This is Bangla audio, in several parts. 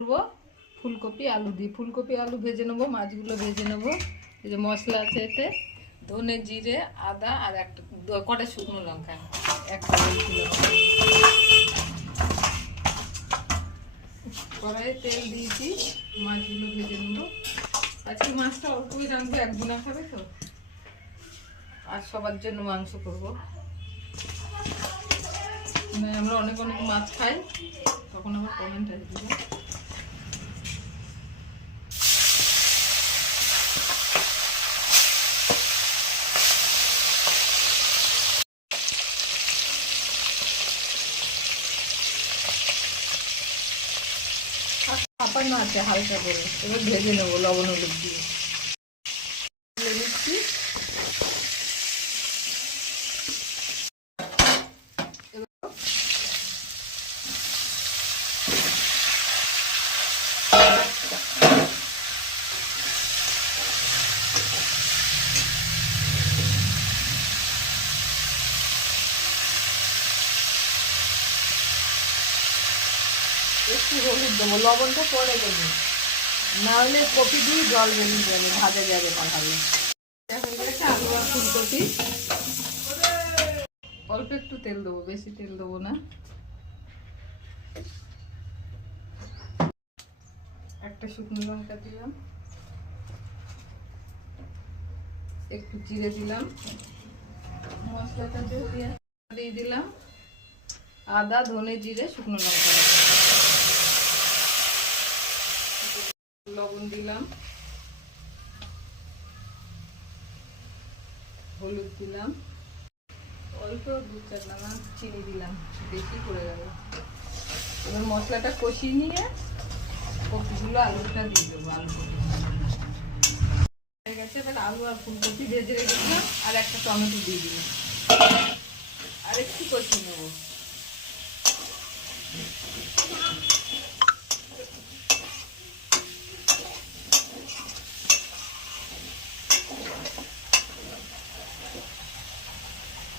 করবো ফুলকপি আলু দিয়ে। ফুলকপি আলু ভেজে নেবো, মাছগুলো ভেজে নেবো। এই যে মশলা আছে এতে ধনে জিরে আদা আর একটা কটা শুকনো লঙ্কা, একটা কড়াইয়ে তেল দিয়েছি, মাছগুলো ভেজে নেবো। আজকে মাছটা অল্পই রাখবো, একদিনা খাবে তো, আর সবার জন্য মাংস করবো। আমরা অনেক অনেক মাছ খাই, তখন আবার কমেন্ট আসবে। পাপানো আছে হালকা করে, এবার ভেজে নেবো লবণ হলুদ দিয়ে। দিচ্ছি একটু হলুদ দেবো, লবণটা পরে দেবো, না হলে কপি দিয়ে জল বেরিয়ে যাবে, ভাজা যাবে না ভালো। হয়ে গেছে আলু আর ফুলকপি। অল্প একটু তেল দেবো, বেশি তেল দেবো না। একটা শুকনো লঙ্কা দিলাম, একটু জিরে দিলাম, মশলাটা দিয়ে দিলাম আদা ধনে জিরে শুকনো লঙ্কা, লবণ দিলাম, হলুদ দিলাম, অল্প 2-4 দানা চিনি দিলাম, বেশি করে গেল। এবার মশলাটা কষিয়ে নিয়ে কপিগুলো আলুটা দিয়ে দেবো। আলু হয়ে গেছে, এবার আলু আর ফুলকপি ভেজে রেখেছিলাম, আর একটা টমেটো দিয়ে দিলাম, আর একটু কষিয়ে নেবো।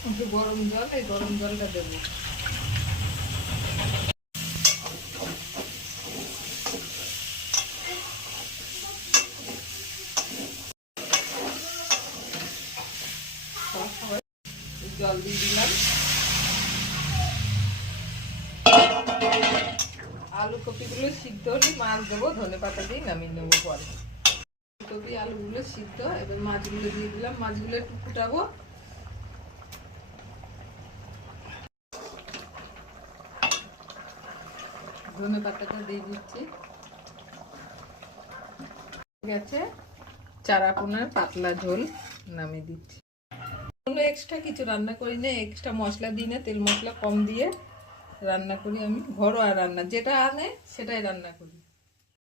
একটু গরম জল, এই গরম জলটা দেবো। জল দিয়ে দিলাম, আলু কপিগুলো সিদ্ধ হলে মাছ দেবো, ধনে পাতা দিয়ে নামিয়ে নেবো পরে। কপি আলুগুলো সিদ্ধ, এবার মাছগুলো দিয়ে দিলাম, মাছগুলো একটু ফুটাবো। ধনে পাতাটা দিয়ে দিচ্ছি। গেছে চারাপোনার পাতলা ঝোল, নামিয়ে দিচ্ছি। এক্সট্রা কিছু রান্না করি না, এক্সট্রা মশলা দিই না, তেল মশলা কম দিয়ে রান্না করি। আমি ঘরোয়া রান্না যেটা আনে সেটাই রান্না করি।